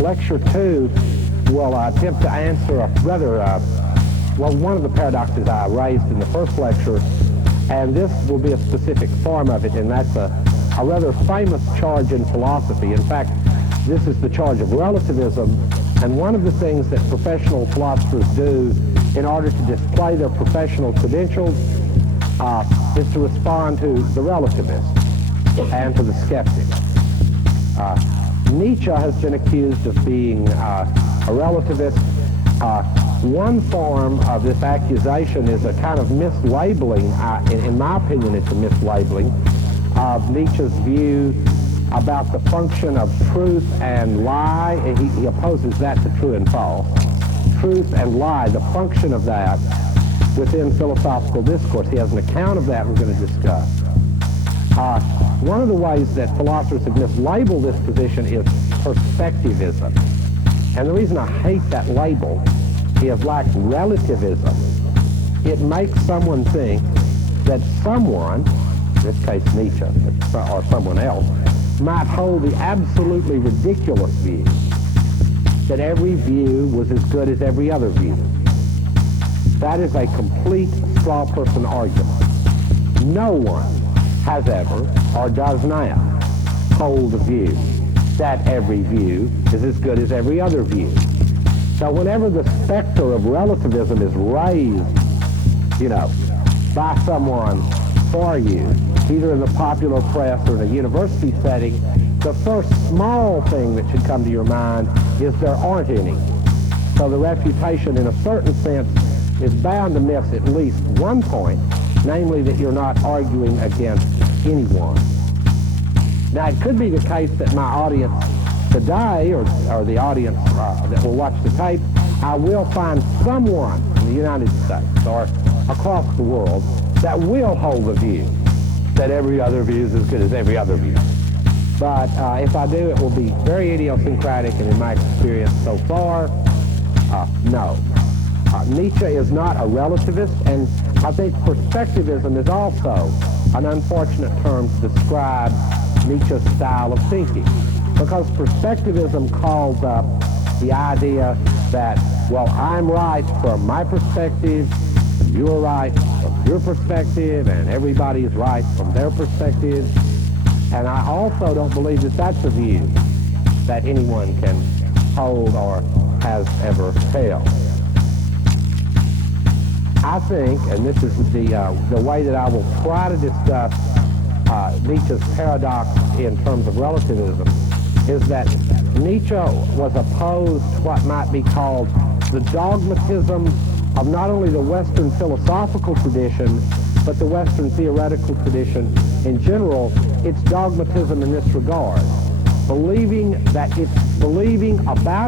Lecture 2 will attempt to answer a rather, one of the paradoxes I raised in the first lecture, and this will be a specific form of it, and that's a rather famous charge in philosophy. In fact, this is the charge of relativism, and one of the things that professional philosophers do in order to display their professional credentials is to respond to the relativist and to the skeptic. Nietzsche has been accused of being a relativist. One form of this accusation is a kind of mislabeling. In my opinion, it's a mislabeling of Nietzsche's view about the function of truth and lie. And he opposes that to true and false. Truth and lie, the function of that within philosophical discourse. He has an account of that we're going to discuss. One of the ways that philosophers have mislabeled this position is perspectivism. And the reason I hate that label is like relativism. It makes someone think that someone, in this case Nietzsche, or someone else, might hold the absolutely ridiculous view that every view was as good as every other view. That is a complete straw person argument. No one has ever, or does now, hold the view that every view is as good as every other view. So whenever the specter of relativism is raised, by someone for you, either in the popular press or in a university setting, the first small thing that should come to your mind is there aren't any. So the refutation, in a certain sense, is bound to miss at least one point, namely that you're not arguing against anyone. Now, it could be the case that my audience today, or the audience that will watch the tape, I will find someone in the United States or across the world that will hold the view that every other view is as good as every other view. But if I do, it will be very idiosyncratic, and in my experience so far, no. Nietzsche is not a relativist, and I think perspectivism is also an unfortunate term to describe Nietzsche's style of thinking, because perspectivism calls up the idea that, well, I'm right from my perspective, you're right from your perspective, and everybody is right from their perspective. And I also don't believe that that's a view that anyone can hold or has ever held. I think, and this is the way that I will try to discuss Nietzsche's paradox in terms of relativism, is that Nietzsche was opposed to what might be called the dogmatism of not only the Western philosophical tradition, but the Western theoretical tradition in general. It's dogmatism in this regard, believing about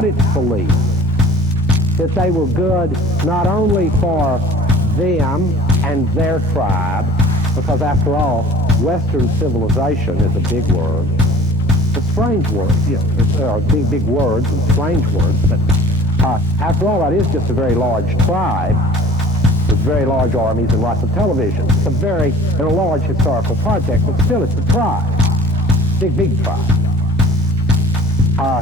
its belief that they were good not only for them and their tribe, because after all, Western civilization is a big word. It's a strange word, there are big words and strange words, but after all, that is just a very large tribe with very large armies and lots of television. It's a large historical project, but still it's a tribe, big tribe. I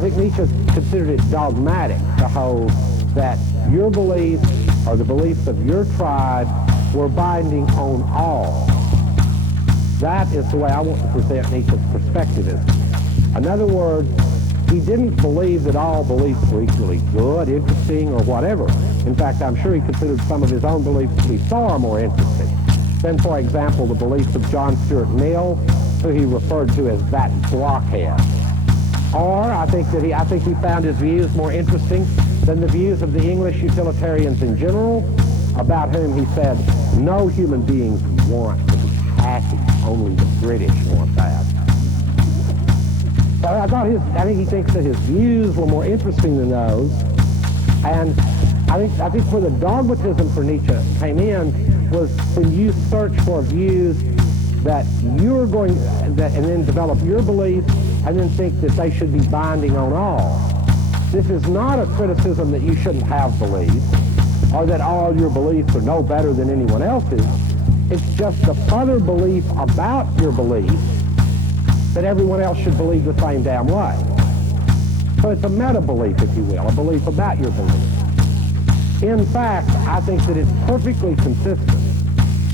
think Nietzsche considered it dogmatic to hold that your beliefs or the beliefs of your tribe were binding on all. That is the way I want to present Nietzsche's perspectivism. In other words, he didn't believe that all beliefs were equally good, interesting, or whatever. In fact, I'm sure he considered some of his own beliefs to be far more interesting than, for example, the beliefs of John Stuart Mill, who he referred to as that blockhead. Or I think he found his views more interesting than the views of the English utilitarians in general, about whom he said no human beings want to be happy, only the British want that. So I think he thinks that his views were more interesting than those, and I think where the dogmatism for Nietzsche came in was when you search for views that you're going and then develop your beliefs and then think that they should be binding on all. This is not a criticism that you shouldn't have beliefs or that all your beliefs are no better than anyone else's. It's just the further belief about your belief that everyone else should believe the same damn way. So it's a meta-belief, if you will, a belief about your belief. In fact, I think that it's perfectly consistent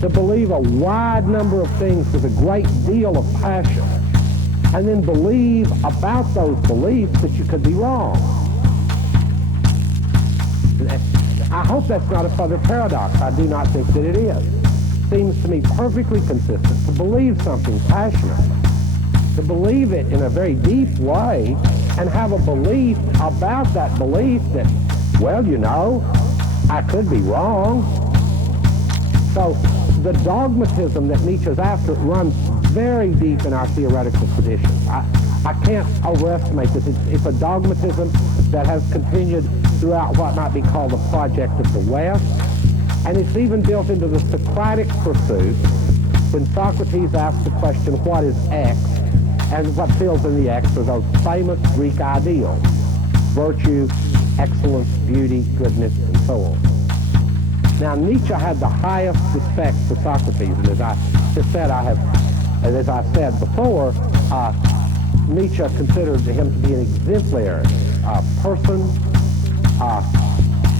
to believe a wide number of things with a great deal of passion, and then believe about those beliefs that you could be wrong. I hope that's not a further paradox. I do not think that it is. It seems to me perfectly consistent to believe something passionately, to believe it in a very deep way, and have a belief about that belief that, well, you know, I could be wrong. So the dogmatism that Nietzsche is after runs very deep in our theoretical traditions. I can't overestimate this. It's a dogmatism that has continued throughout what might be called the project of the West, and it's even built into the Socratic pursuit when Socrates asks the question, what is X? And what fills in the X are those famous Greek ideals: virtue, excellence, beauty, goodness, and so on. Now, Nietzsche had the highest respect for Socrates, and as I just said, as I said before, Nietzsche considered him to be an exemplary person,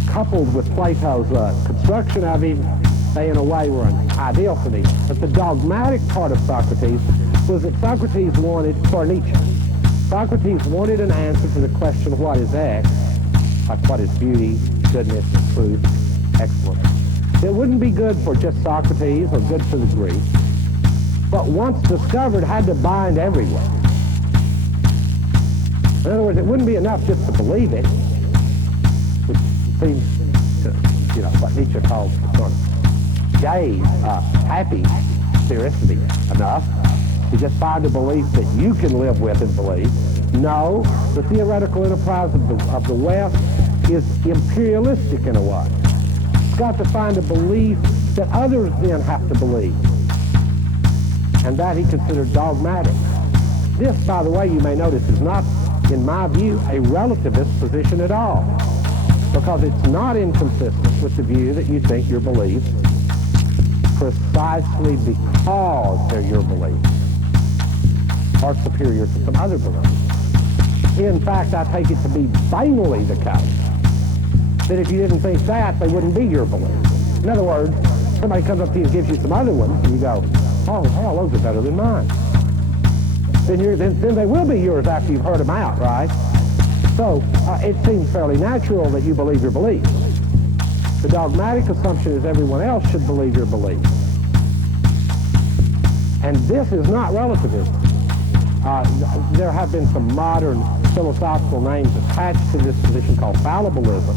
coupled with Plato's construction of him. They, in a way, were an ideal for Nietzsche. But the dogmatic part of Socrates was that Socrates wanted, for Nietzsche, Socrates wanted an answer to the question, what is X? Like, what is beauty, goodness, truth, excellence? It wouldn't be good for just Socrates or good for the Greeks, but once discovered, had to bind everyone. In other words, it wouldn't be enough just to believe it, which seems to, what Nietzsche calls sort of gay, happy theoricity enough to just find a belief that you can live with and believe. No, the theoretical enterprise of the West is imperialistic in a way. It's got to find a belief that others then have to believe, and that he considered dogmatic. This, by the way, you may notice, is not, in my view, a relativist position at all, because it's not inconsistent with the view that you think your beliefs, precisely because they're your beliefs, are superior to some other beliefs. In fact, I take it to be finally the case that if you didn't think that, they wouldn't be your beliefs. In other words, somebody comes up to you and gives you some other ones, and you go, oh, hell, those are better than mine. Then they will be yours after you've heard them out, right? So it seems fairly natural that you believe your beliefs. The dogmatic assumption is everyone else should believe your beliefs. And this is not relativism. There have been some modern philosophical names attached to this position called fallibilism,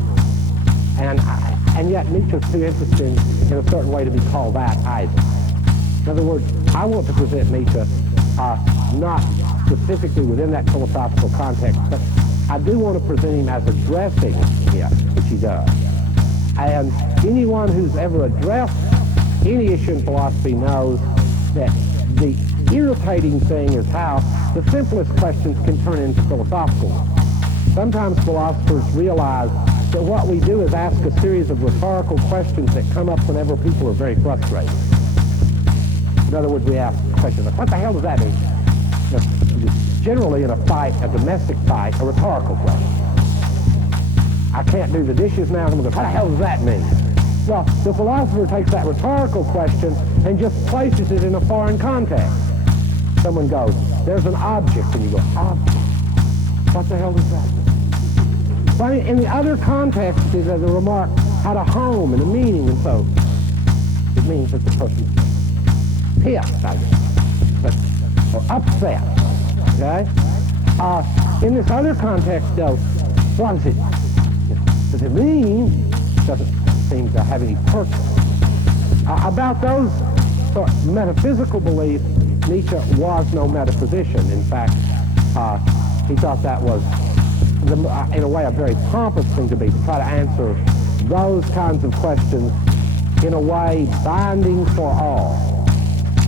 and yet Nietzsche's too interesting in a certain way to be called that either. In other words, I want to present Nietzsche not specifically within that philosophical context, but I do want to present him as addressing it, which he does. And anyone who's ever addressed any issue in philosophy knows that the irritating thing is how the simplest questions can turn into philosophical ones. Sometimes philosophers realize that what we do is ask a series of rhetorical questions that come up whenever people are very frustrated. In other words, we ask questions like, what the hell does that mean? Generally in a fight, a domestic fight, a rhetorical question. I can't do the dishes now, and I'm going to go, what the hell does that mean? Well, the philosopher takes that rhetorical question and just places it in a foreign context. Someone goes, there's an object, and you go, object? What the hell does that mean? Well, in the other context, is the remark had a home and a meaning, and so it means that the person's pissed, I guess, or upset, okay? In this other context, though, what does it mean? Doesn't seem to have any purpose. About those sort of metaphysical beliefs, Nietzsche was no metaphysician. In fact, he thought that was, in a way, a very pompous thing to be, to try to answer those kinds of questions in a way binding for all.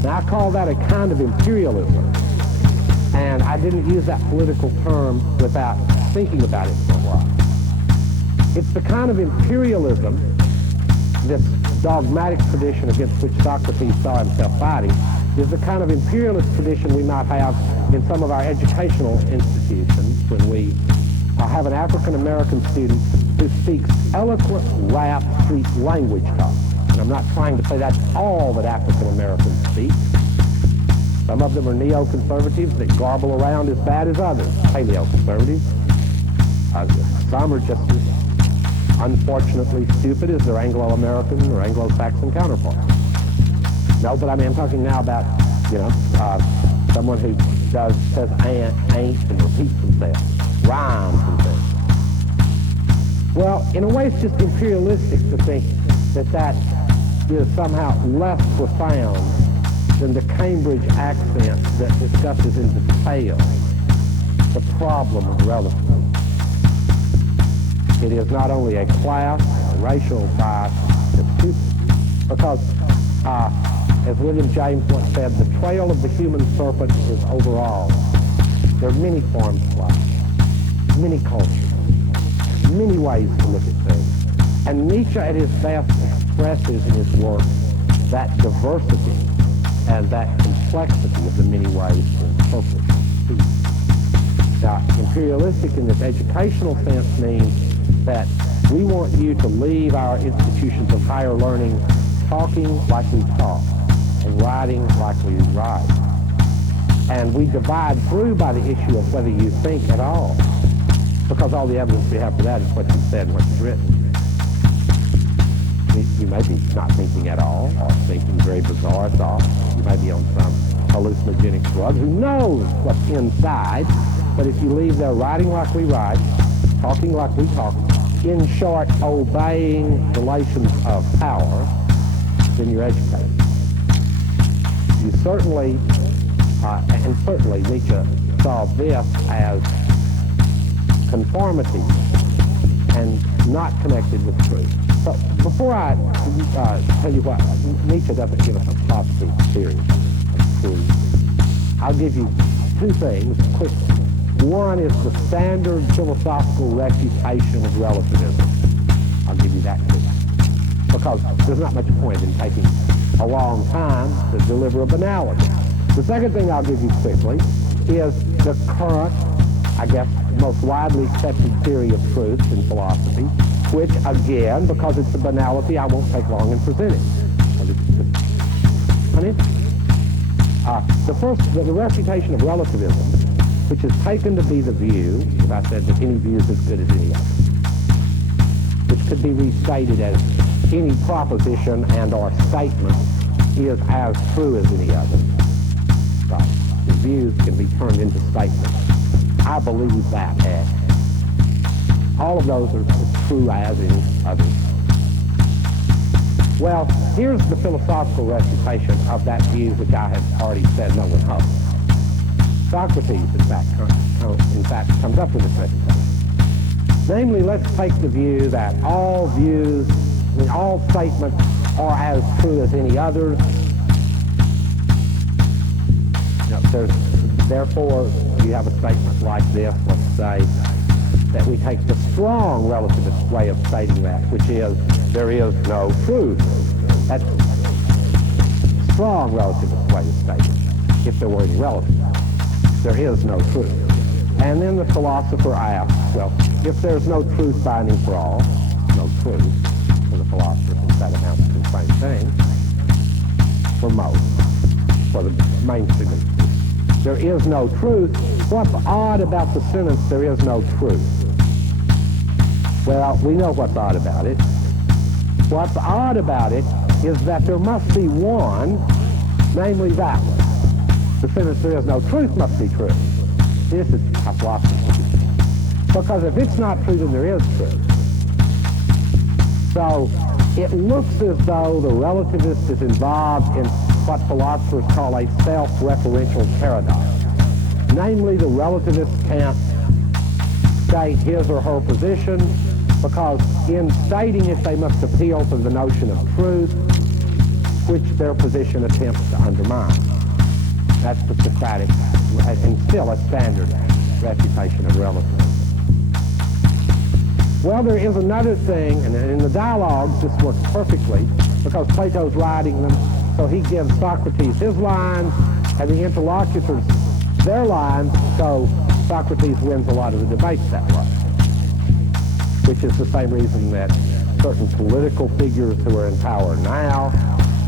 Now, I call that a kind of imperialism, and I didn't use that political term without thinking about it for a while. It's the kind of imperialism, this dogmatic tradition against which Socrates saw himself fighting, is the kind of imperialist tradition we might have in some of our educational institutions when we have an African-American student who speaks eloquent rap street language talk. And I'm not trying to say that's all that African-Americans speak. Some of them are neoconservatives that garble around as bad as others, paleoconservatives. Some are just as unfortunately stupid as their Anglo-American or Anglo-Saxon counterparts. No, but I mean, I'm talking now about, someone who says ain't and repeats themselves, rhymes and things. Well, in a way, it's just imperialistic to think that is somehow less profound than the Cambridge accent that discusses in detail the problem of relativism. It is not only a class, a racial bias, because as William James once said, the trail of the human serpent is overall. There are many forms of life, many cultures, many ways to look at things. And Nietzsche at his best expresses in his work that diversity and that complexity of the many ways to interpret speech. Now, imperialistic in this educational sense means that we want you to leave our institutions of higher learning talking like we talk and writing like we write. And we divide through by the issue of whether you think at all, because all the evidence we have for that is what you've said and what you've written. You may be not thinking at all, or thinking very bizarre thoughts. You may be on some hallucinogenic drug. Who knows what's inside? But if you leave there writing like we write, talking like we talk, in short, obeying relations of power, then you're educated. You certainly, and certainly Nietzsche saw this as conformity and not connected with truth. So before I tell you what, Nietzsche doesn't give us a positive theory of truth. I'll give you two things quickly. One is the standard philosophical refutation of relativism. I'll give you that too. Because there's not much point in taking a long time to deliver a banality. The second thing I'll give you quickly is the current, I guess, most widely accepted theory of truth in philosophy, which, again, because it's a banality, I won't take long in presenting. The first, the refutation of relativism, which is taken to be the view, as I said, that any view is as good as any other, which could be restated as any proposition and or statement is as true as any other. Right. The views can be turned into statements. I believe that as. All of those are as true as any other. Well, here's the philosophical refutation of that view which I have already said no one holds. Socrates, in fact, comes up with this refutation. Namely, let's take the view that all views, all statements are as true as any others. Therefore, you have a statement like this, let's say, that we take the strong relativist way of stating that, which is, there is no truth. That's a strong relativist way of stating, if there were any relativism. There is no truth. And then the philosopher asks, well, if there's no truth binding for all, no truth for the philosopher, since that amounts to the same thing, for most, for the mainstream. There is no truth. What's odd about the sentence, there is no truth? Well, we know what's odd about it. What's odd about it is that there must be one, namely that one. The sentence, there is no truth, must be true. This is how philosophy. Because if it's not true, then there is truth. So it looks as though the relativist is involved in what philosophers call a self-referential paradox. Namely, the relativist can't state his or her position because in stating it, they must appeal to the notion of truth, which their position attempts to undermine. That's the Socratic, and still a standard refutation of relativism. Well, there is another thing, and in the dialogues this works perfectly, because Plato's writing them So he gives Socrates his line and the interlocutors their line, so Socrates wins a lot of the debates that way, which is the same reason that certain political figures who are in power now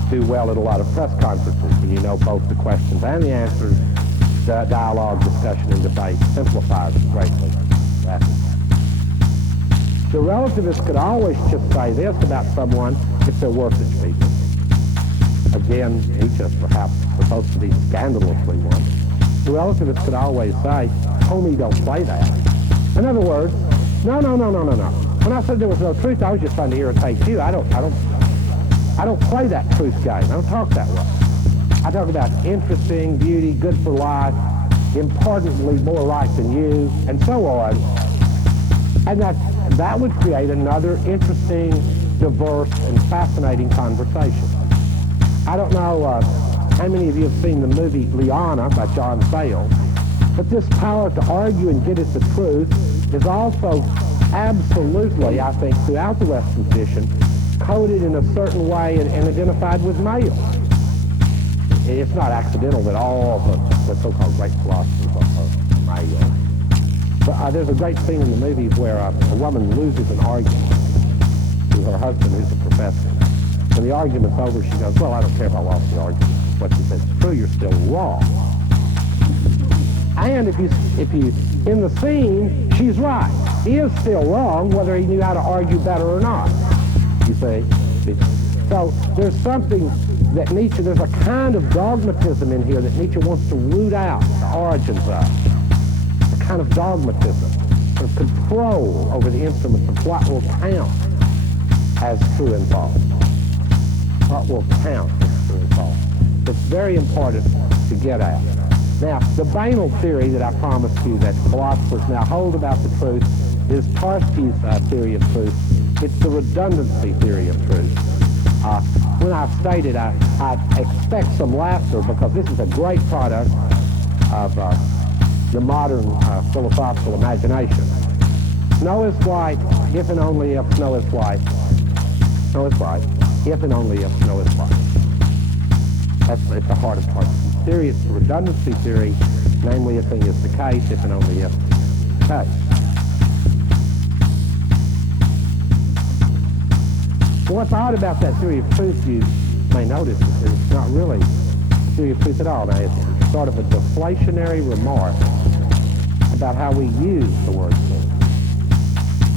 do well at a lot of press conferences. When you know both the questions and the answers, the dialogue, discussion, and debate simplifies greatly. The relativist could always just say this about someone if they're worth it to people. Again, Nietzsche is perhaps supposed to be scandalously one. The relativist could always say, homie, don't play that. In other words, no. When I said there was no truth, I was just trying to irritate you. I don't play that truth game. I don't talk that way. I talk about interesting, beauty, good for life, importantly more right than you, and so on. And that would create another interesting, diverse, and fascinating conversation. I don't know how many of you have seen the movie Liana by John Sayles, but this power to argue and get at the truth is also absolutely, I think, throughout the Western tradition, coded in a certain way and identified with males. It's not accidental that all the so-called great philosophers are male. But there's a great scene in the movie where a woman loses an argument to her husband, who's a professor. When the argument's over, she goes, well, I don't care if I lost the argument. What she said is true, you're still wrong. And if you in the scene, she's right. He is still wrong, whether he knew how to argue better or not. You see? So there's something that Nietzsche, there's a kind of dogmatism in here that Nietzsche wants to root out the origins of. A kind of dogmatism, sort of control over the instruments of what will count as true and false. What will count as true and false. It's very important to get at. Now, the banal theory that I promised you that philosophers now hold about the truth is Tarski's theory of truth. It's the redundancy theory of truth. When I stated I expect some laughter because this is a great product of the modern philosophical imagination. Snow is white, if and only if snow is white. Snow is white, if and only if snow is white. That's at the heart of Tarski's theory. It's the redundancy theory, namely a thing is the case, if and only if the case. What's odd about that theory of truth, you may notice, is that it's not really a theory of truth at all. Now, it's sort of a deflationary remark about how we use the word truth.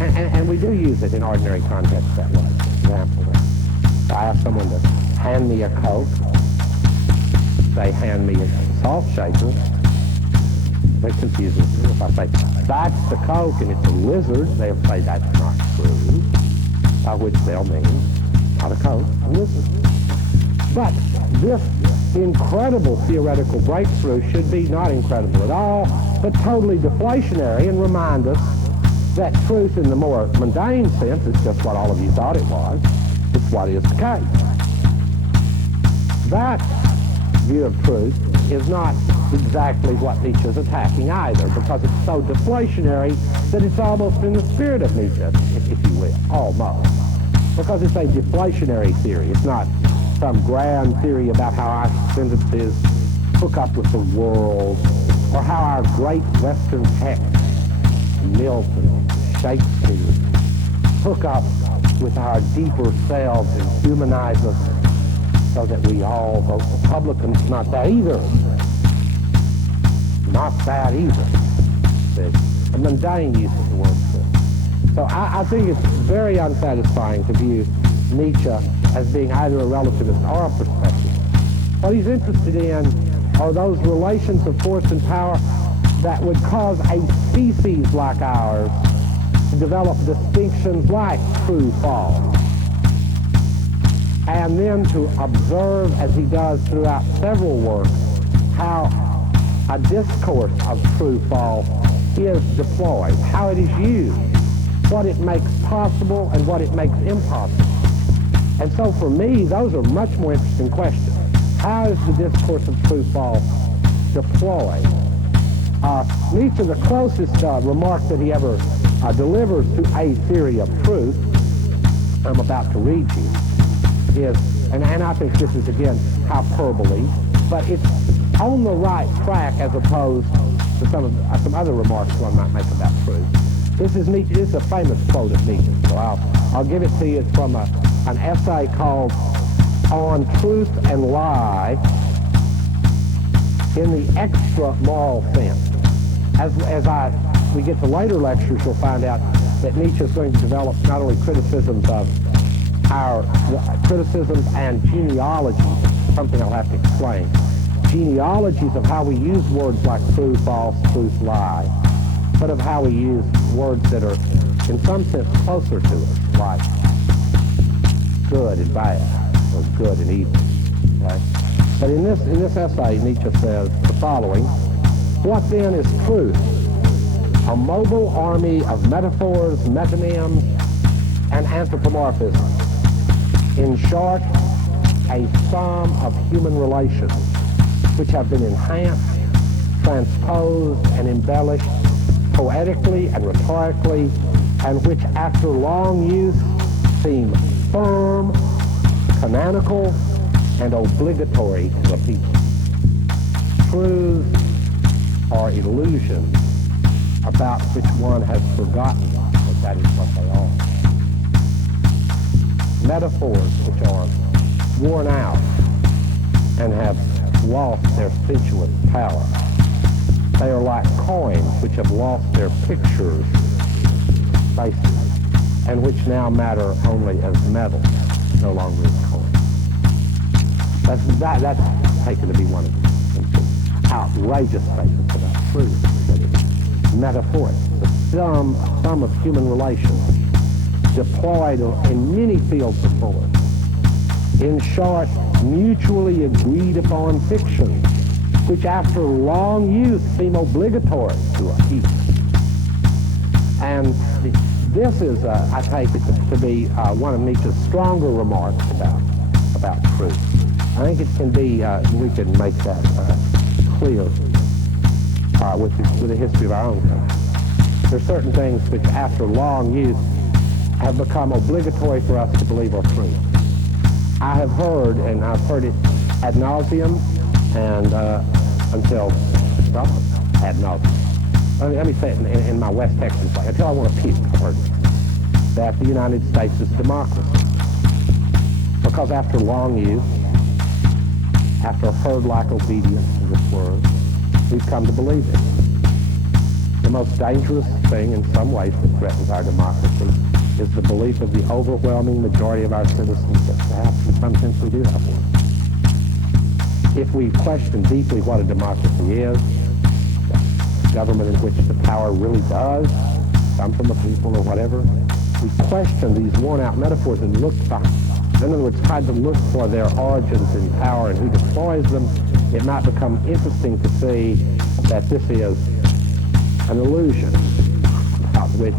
And we do use it in ordinary contexts that way. For example, if I ask someone to hand me a Coke, they hand me a salt shaker, they confuse me. If I say, that's the Coke and it's a lizard, they'll say that's not true. By which they'll mean, not a Coke, a lizard. But this incredible theoretical breakthrough should be not incredible at all, but totally deflationary and remind us that truth in the more mundane sense is just what all of you thought it was. It's what is the case. That view of truth is not exactly what Nietzsche is attacking either, because it's so deflationary that it's almost in the spirit of Nietzsche, if you will, almost. Because it's a deflationary theory. It's not some grand theory about how our sentences hook up with the world, or how our great Western texts, Milton, Shakespeare, hook up with our deeper selves and humanize us so that we all vote Republicans. Not that either. Not that either. It's a mundane use of the word truth. So I think it's very unsatisfying to view Nietzsche as being either a relativist or a perspectivist. What he's interested in are those relations of force and power that would cause a species like ours to develop distinctions like true, false. And then to observe, as he does throughout several works, how a discourse of true, false is deployed, how it is used, what it makes possible and what it makes impossible. And so for me, those are much more interesting questions. How is the discourse of true, false deployed? Nietzsche, the closest remark that he ever delivers to a theory of truth, I'm about to read you, is and I think this is, again, hyperbole, but it's on the right track as opposed to some other remarks one might make about truth. This is Nietzsche. This is a famous quote of Nietzsche, so I'll give it to you. It's from an essay called On Truth and Lie in the Extra Moral Sense. As we get to later lectures, you'll find out that Nietzsche is going to develop not only criticisms of our criticisms and genealogies, something I'll have to explain, genealogies of how we use words like true, false, truth, lie, but of how we use words that are in some sense closer to us, like good and bad, or good and evil. Okay? But in this essay, Nietzsche says the following: what then is truth? A mobile army of metaphors, metonyms, and anthropomorphism. In short, a sum of human relations which have been enhanced, transposed, and embellished poetically and rhetorically, and which after long use seem firm, canonical, and obligatory to a people. Truths are illusions about which one has forgotten that is what they are. Metaphors which are worn out and have lost their sensuous power. They are like coins which have lost their pictures, faces, and which now matter only as metal, no longer as coins. That's taken to be one of the outrageous statements about truth. That is metaphoric. The sum of human relations deployed in many fields of force. In short, mutually agreed upon fictions, which after long use seem obligatory to a people. And this is, I take it to be one of Nietzsche's stronger remarks about truth. I think it can be, we can make that clear with the history of our own country. There are certain things which after long use have become obligatory for us to believe are true. I have heard, and I've heard it ad nauseum, and until, well, ad nauseum. Let me say it in my West Texas way, until I want to puke, I've heard it, that the United States is democracy. Because after long use, after herd-like obedience to this word, we've come to believe it. The most dangerous thing in some ways that threatens our democracy is the belief of the overwhelming majority of our citizens that perhaps in some sense we do have one. If we question deeply what a democracy is, a government in which the power really does come from the people or whatever, we question these worn-out metaphors and look back. In other words, try to look for their origins in power and who deploys them. It might become interesting to see that this is an illusion about which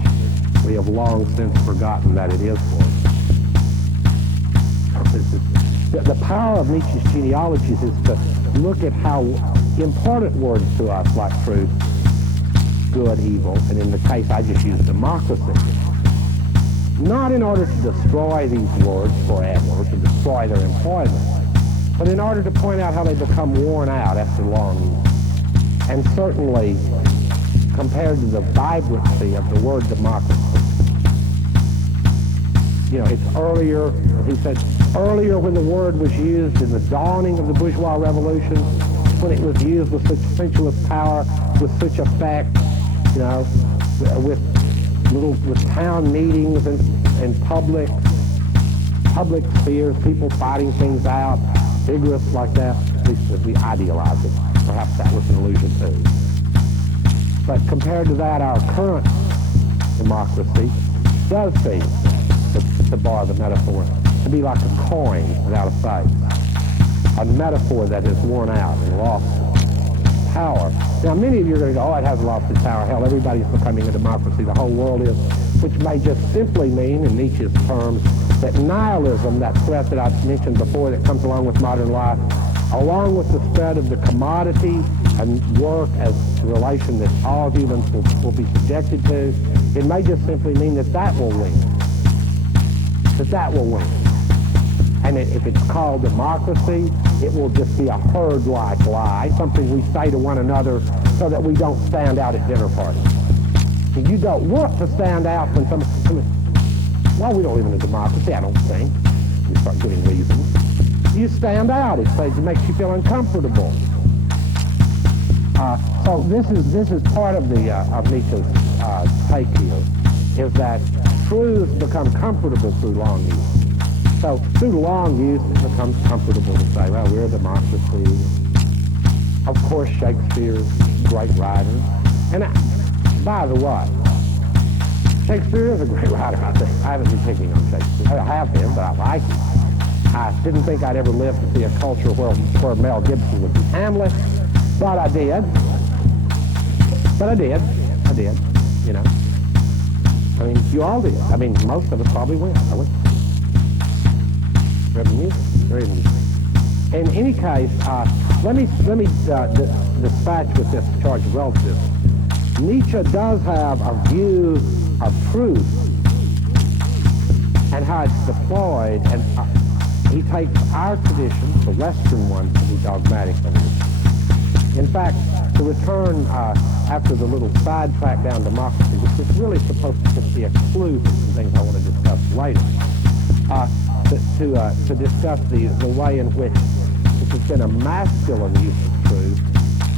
we have long since forgotten that it is one. The power of Nietzsche's genealogies is to look at how important words to us like truth, good, evil, and in the case I just used democracy, not in order to destroy these words forever, to destroy their employment, but in order to point out how they become worn out after long use. And certainly, compared to the vibrancy of the word democracy, it's earlier, he said, earlier when the word was used in the dawning of the bourgeois revolution, when it was used with such sensuous power, with such effect, with town meetings and public spheres, people fighting things out, vigorous like that, at least as we idealize it. Perhaps that was an illusion too. But compared to that, our current democracy does seem, to borrow the metaphor, to be like a coin without a face. A metaphor that has worn out and lost its power. Now, many of you are going to go, it hasn't lost its power. Hell, everybody's becoming a democracy. The whole world is. Which may just simply mean, in Nietzsche's terms, that nihilism, that threat that I mentioned before that comes along with modern life, along with the spread of the commodity and work as a relation that all humans will be subjected to, it may just simply mean that will win. That will win. And if it's called democracy, it will just be a herd-like lie, something we say to one another so that we don't stand out at dinner parties. And you don't want to stand out when someone, well, we don't live in a democracy, I don't think. You start giving reasons. You stand out. It makes you feel uncomfortable. So this is part of the of Nietzsche's take here, is that truths become comfortable through long use. So through long use, it becomes comfortable to say, well, we're a democracy. Of course, Shakespeare's a great writer. And by the way, Shakespeare is a great writer, I think. I haven't been picking on Shakespeare. I have been, but I like him. I didn't think I'd ever live to see a culture where Mel Gibson would be Hamlet, but I did. But I did, you know. I mean, you all did. I mean, most of us probably went. I went. Very amusing. In any case, let me dispatch with this charge of relativism. Nietzsche does have a view of truth and how it's deployed, and he takes our tradition, the Western one, to be dogmatic. In fact, to return after the little sidetrack down democracy, which is really supposed to just be a clue for some things I want to discuss later, to discuss the way in which this has been a masculine use of truth.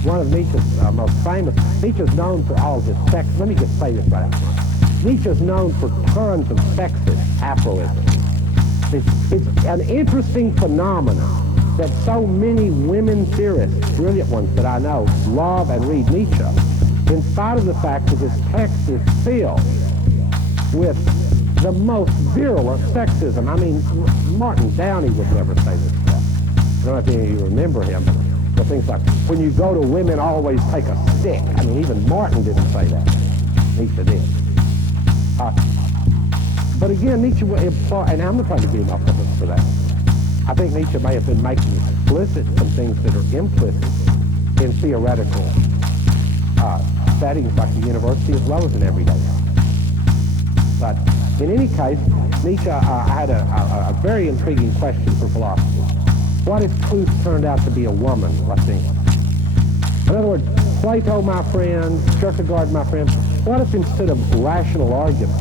One of Nietzsche's most famous, Nietzsche's known for all of his sex, let me just say this right out front. Nietzsche's known for tons of sexist aphorisms. It's an interesting phenomenon that so many women theorists, brilliant ones that I know, love and read Nietzsche, in spite of the fact that his text is filled with the most virulent sexism. I mean, Martin Downey would never say this stuff. I don't know if any of you remember him, but things like, when you go to women, always take a stick. I mean, even Martin didn't say that. Nietzsche did. But again, Nietzsche will imply, and I'm not trying to beat him up for that. I think Nietzsche may have been making explicit some things that are implicit in theoretical settings like the university as well as in everyday life. But in any case, Nietzsche had a very intriguing question for philosophy. What if truth turned out to be a woman, let's think? In other words, Plato, my friend, Kierkegaard, my friend, what if instead of rational argument,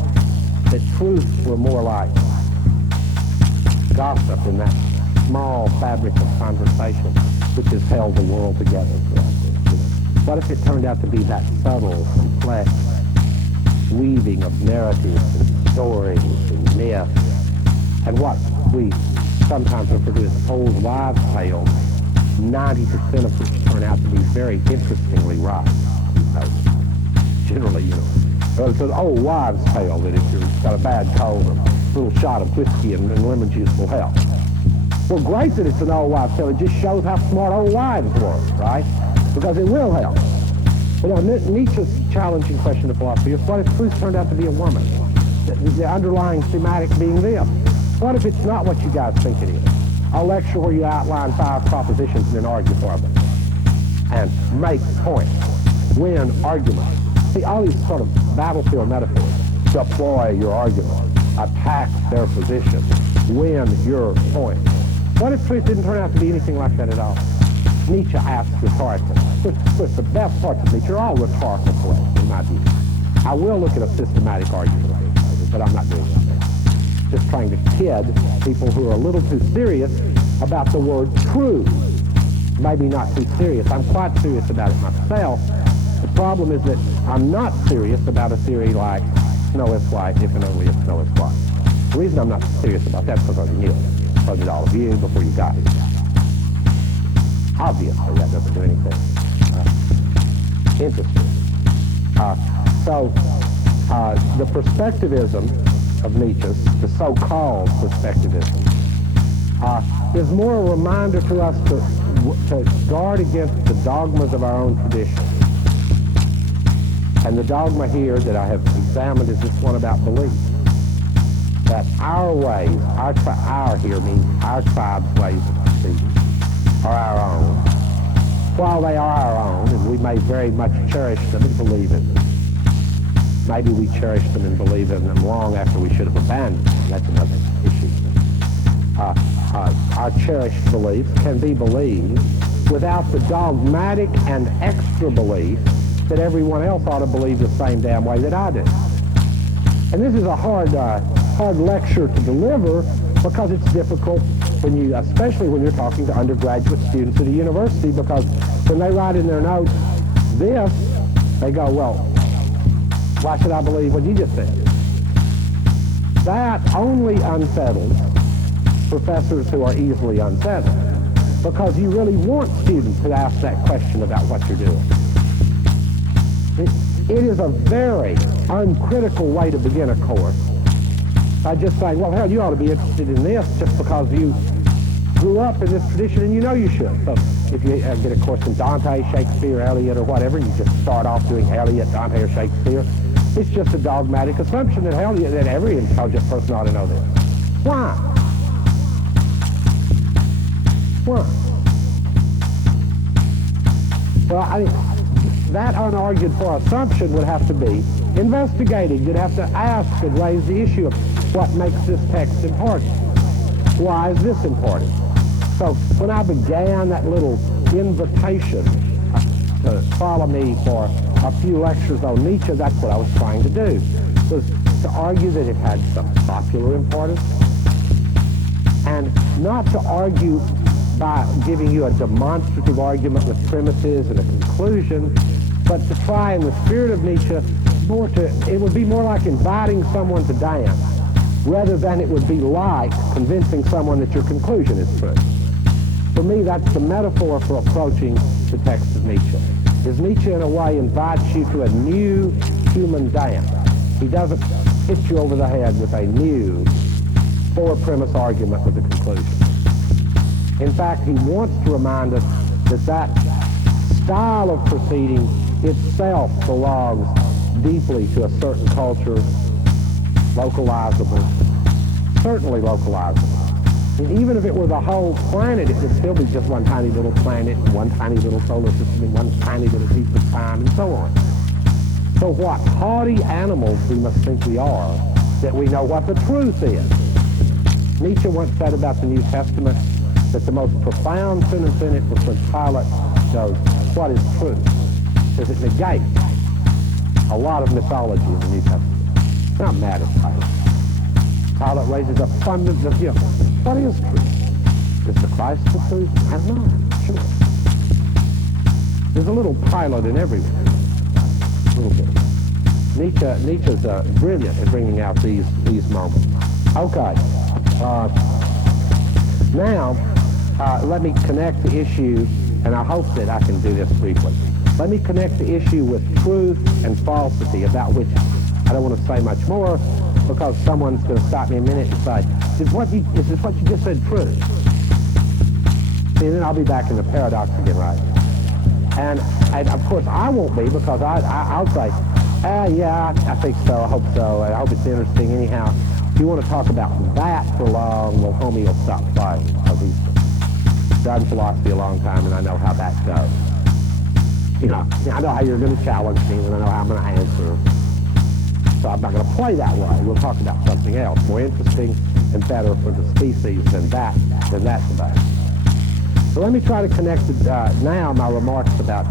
that truths were more like gossip in that small fabric of conversation which has held the world together? What if it turned out to be that subtle, complex weaving of narratives and stories and myths, and what we sometimes refer to as old wives' tales, 90% of which turn out to be very interestingly right. Generally, you know. Well, it's an old wives' tale that if you've got a bad cold, a little shot of whiskey and lemon juice will help. Well, great that it's an old wives' tale. It just shows how smart old wives were, right? Because it will help. Well, now, Nietzsche's challenging question to philosophy is, what if truth turned out to be a woman? The underlying thematic being this. What if it's not what you guys think it is? A lecture where you outline 5 propositions and then argue for them. And make points. Win arguments. See, all these sort of battlefield metaphors. Deploy your argument. Attack their position. Win your point. What if truth didn't turn out to be anything like that at all? Nietzsche asks rhetorically. Which the best parts of Nietzsche are all rhetorical poems, in my view. I will look at a systematic argument of it, but I'm not doing that. Just trying to kid people who are a little too serious about the word truth. Maybe not too serious. I'm quite serious about it myself. The problem is that I'm not serious about a theory like snow is white if and only if snow is white. The reason I'm not serious about that is because I knew it. I told it all of you before you got here. Obviously, that doesn't do anything interesting. The perspectivism of Nietzsche's, the so-called perspectivism, is more a reminder to us to guard against the dogmas of our own tradition. And the dogma here that I have examined is this one about belief. That our ways, our here means our tribe's ways of proceeding, are our own. While they are our own, and we may very much cherish them and believe in them, maybe we cherish them and believe in them long after we should have abandoned them. That's another issue. our cherished beliefs can be believed without the dogmatic and extra belief that everyone else ought to believe the same damn way that I do. And this is a hard lecture to deliver because it's difficult especially when you're talking to undergraduate students at a university, because when they write in their notes this, they go, well, why should I believe what you just said? That only unsettles professors who are easily unsettled, because you really want students to ask that question about what you're doing. It is a very uncritical way to begin a course by just saying, well, hell, you ought to be interested in this just because you grew up in this tradition and you know you should. So if you get a course in Dante, Shakespeare, Eliot, or whatever, and you just start off doing Eliot, Dante, or Shakespeare, it's just a dogmatic assumption that every intelligent person ought to know this. Why? Why? Well, that unargued for assumption would have to be investigated. You'd have to ask and raise the issue of what makes this text important. Why is this important? So when I began that little invitation to follow me for a few lectures on Nietzsche, that's what I was trying to do, was to argue that it had some popular importance, and not to argue by giving you a demonstrative argument with premises and a conclusion, but to try in the spirit of Nietzsche, it would be more like inviting someone to dance, rather than it would be like convincing someone that your conclusion is true. For me, that's the metaphor for approaching the text of Nietzsche. Is Nietzsche, in a way, invites you to a new human dance. He doesn't hit you over the head with a new four-premise argument with a conclusion. In fact, he wants to remind us that style of proceeding itself belongs deeply to a certain culture, localizable, certainly localizable. And even if it were the whole planet, it would still be just one tiny little planet, one tiny little solar system, and one tiny little piece of time, and so on. So what haughty animals we must think we are, that we know what the truth is. Nietzsche once said about the New Testament that the most profound sentence in it was when Pilate goes, what is truth? Because it negates a lot of mythology in the New Testament. Not mad at Pilate. Pilate raises abundance of, what is truth? Is the Christ the truth? I don't know. Sure. There's a little Pilate in everyone. A little bit. Nietzsche's brilliant at bringing out these moments. Okay. Now, let me connect the issue, and I hope that I can do this briefly. Let me connect the issue with truth and falsity, about which I don't want to say much more, because someone's going to stop me a minute and say, is this what you just said true? See, then I'll be back in the paradox again, right? And of course I won't be, because I'll say, yeah, I think so, I hope so, I hope it's interesting anyhow. If you want to talk about that for long, well, homie will stop playing, because he's done philosophy a long time, and I know how that goes. I know how you're going to challenge me, and I know how I'm going to answer. So I'm not going to play that way. We'll talk about something else, more interesting and better for the species than that debate. So let me try to connect now my remarks about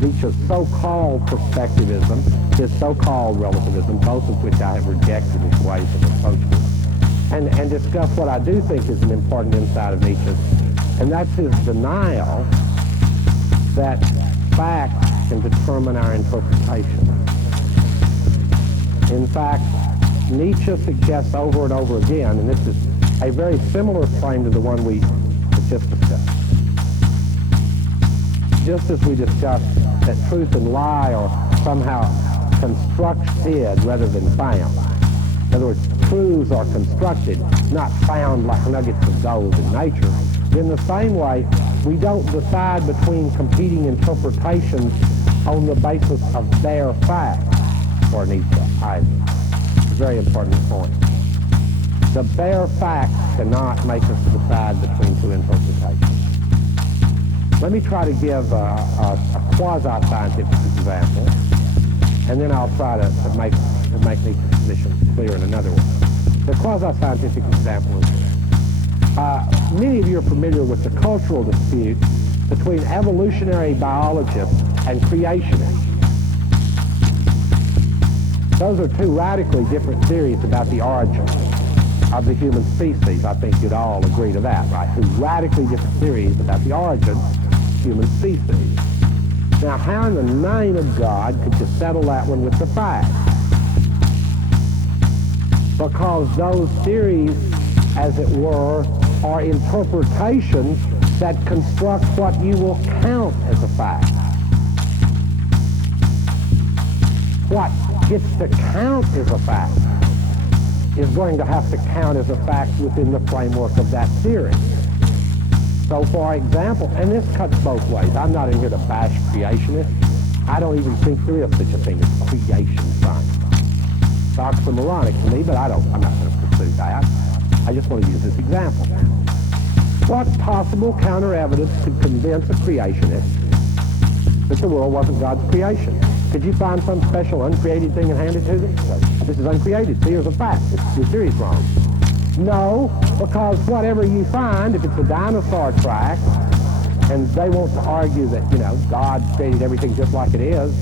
Nietzsche's so-called perspectivism, his so-called relativism, both of which I have rejected as ways of approaching it, and discuss what I do think is an important insight of Nietzsche, and that's his denial that facts can determine our interpretation. In fact, Nietzsche suggests over and over again, and this is a very similar claim to the one we just discussed. Just as we discussed that truth and lie are somehow constructed rather than found. In other words, truths are constructed, not found like nuggets of gold in nature. In the same way, we don't decide between competing interpretations on the basis of bare facts for Nietzsche either. It's a very important point. The bare facts cannot make us decide between two interpretations. Let me try to give a quasi-scientific example, and then I'll try to make Nietzsche's position clear in another way. The quasi-scientific example is this. Many of you are familiar with the cultural dispute between evolutionary biologists and creationists. Those are two radically different theories about the origin of the human species. I think you'd all agree to that, right? Two radically different theories about the origin of human species. Now, how in the name of God could you settle that one with the facts? Because those theories, as it were, are interpretations that construct what you will count as a fact. What gets to count as a fact is going to have to count as a fact within the framework of that theory. So, for example, and this cuts both ways. I'm not in here to bash creationists. I don't even think there is such a thing as creation science. It's oxymoronic to me, but I'm not going to pursue that. I just want to use this example. What possible counter-evidence could convince a creationist that the world wasn't God's creation? Could you find some special uncreated thing and hand it to them? This is uncreated. See, here's a fact. Your theory's wrong. No, because whatever you find, if it's a dinosaur track, and they want to argue that, God created everything just like it is,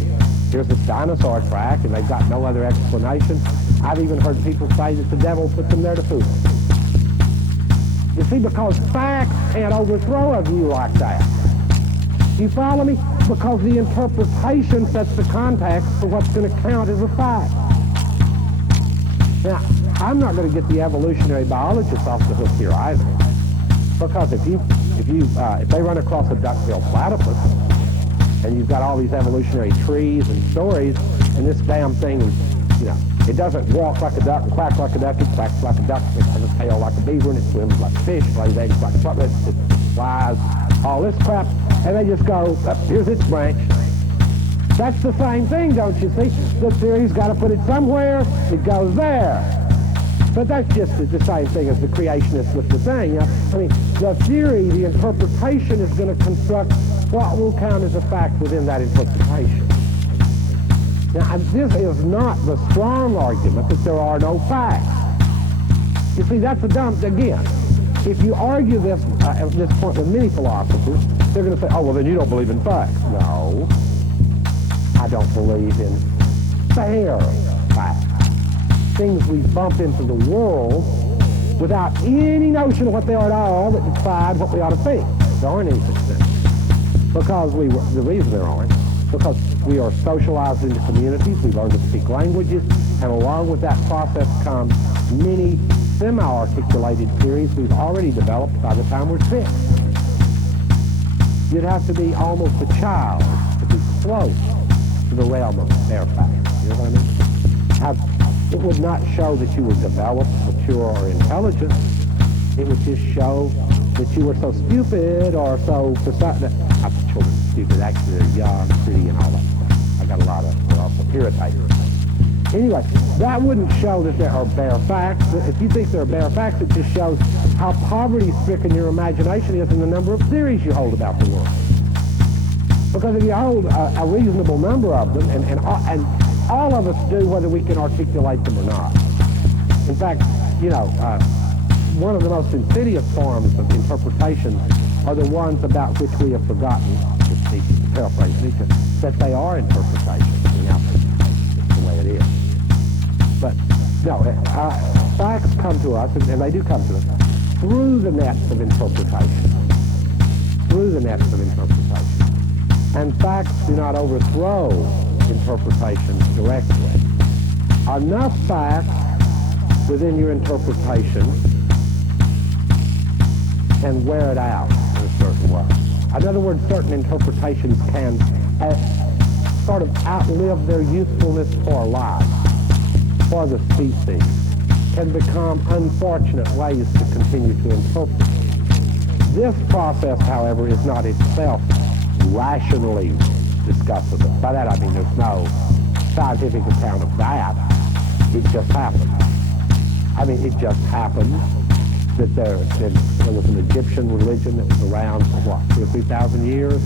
here's this dinosaur track, and they've got no other explanation. I've even heard people say that the devil put them there to fool them. You see, because facts can't overthrow a view like that. You follow me? Because the interpretation sets the context for what's going to count as a fact. Now, I'm not going to get the evolutionary biologists off the hook here either. Because if they run across a duck-billed platypus, and you've got all these evolutionary trees and stories, and this damn thing is, it doesn't walk like a duck and quack like a duck, it quacks like a duck, it has a tail like a beaver, and it swims like a fish, lays eggs like a puppet, it flies, all this crap, and they just go, here's its branch. That's the same thing, don't you see? The theory's got to put it somewhere, it goes there. But that's just the same thing as the creationist with the thing. I mean, the theory, the interpretation is going to construct what will count as a fact within that interpretation. Now, this is not the strong argument that there are no facts. You see, that's a dumb, again, if you argue this at this point with many philosophers, they're going to say, oh, well, then you don't believe in facts. No, I don't believe in fair facts. Things we bump into the world without any notion of what they are at all that decide what we ought to think. There aren't any such things. Because the reason there aren't, because we are socialized into communities, we learn to speak languages, and along with that process come many semi-articulated theories we've already developed by the time we're 6. You'd have to be almost a child to be close to the realm of fair facts. You know what I mean? It would not show that you were developed, mature, or intelligent. It would just show that you were so stupid or so... Not the children stupid, actually they're young, pretty, and all that stuff. I got a lot of... They're also irritated. Anyway, that wouldn't show that there are bare facts. If you think there are bare facts, it just shows how poverty-stricken your imagination is in the number of theories you hold about the world. Because if you hold a reasonable number of them, and all of us do, whether we can articulate them or not. In fact, one of the most insidious forms of interpretation are the ones about which we have forgotten, to paraphrase Nietzsche, that they are interpretations. It's the way it is. But, no, facts come to us, and they do come to us, through the nets of interpretation. Through the nets of interpretation. And facts do not overthrow interpretations directly. Enough facts within your interpretation can wear it out in a certain way. In other words, certain interpretations can sort of outlive their usefulness for life, for the species, can become unfortunate ways to continue to interpret. This process, however, is not itself rationally discussable. By that I mean there's no scientific account of that. It just happened. I mean, it just happened that there was an Egyptian religion that was around for 2,000 or 3,000 years.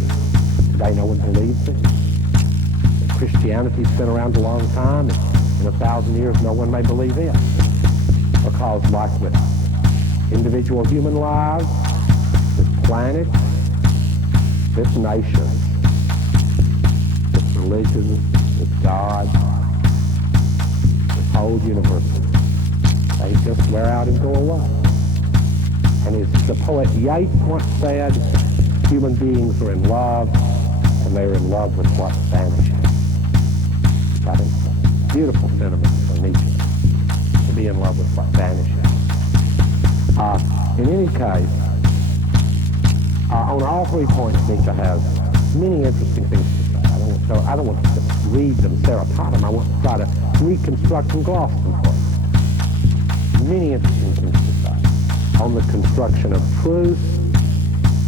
Today no one believes it. Christianity's been around a long time, and in 1,000 years no one may believe it. Because like with individual human lives, this planet, this nation, this religion, this God, this whole universe. They just wear out and go away. And as the poet Yeats once said, human beings are in love, and they're in love with what vanishes. I think it's a beautiful sentiment for Nietzsche, to be in love with what vanishes. In any case, on all 3 points, Nietzsche has many interesting things to say. I don't want to just read them seriatim. I want to try to reconstruct and gloss them for you. Many interesting things to say on the construction of truth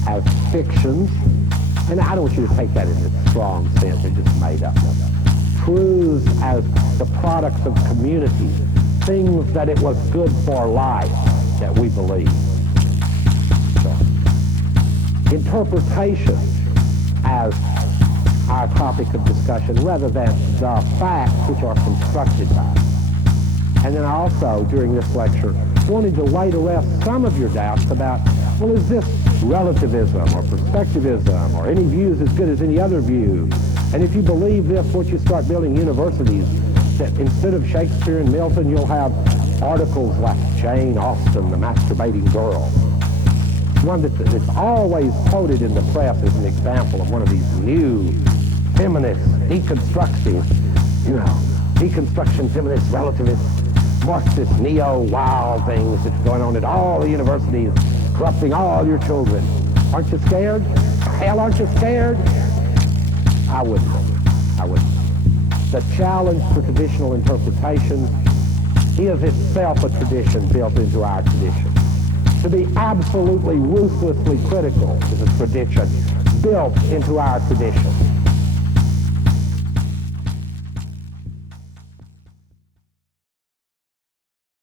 as fictions, and I don't want you to take that in a strong sense. They're just made up. Truths as the products of community, things that it was good for life that we believe. So, interpretation as our topic of discussion rather than the facts which are constructed by. And then also, during this lecture, wanted to lay to rest some of your doubts about, well, is this relativism or perspectivism or any views as good as any other view? And if you believe this, once you start building universities, that instead of Shakespeare and Milton, you'll have articles like Jane Austen, the masturbating girl. One that's always quoted in the press as an example of one of these new feminist, deconstructive, deconstruction feminist, relativist, Marxist, neo-wild things that's going on at all the universities, corrupting all your children. Aren't you scared? Hell, aren't you scared? I wouldn't. The challenge for traditional interpretation is itself a tradition built into our tradition. To be absolutely ruthlessly critical is a tradition built into our tradition.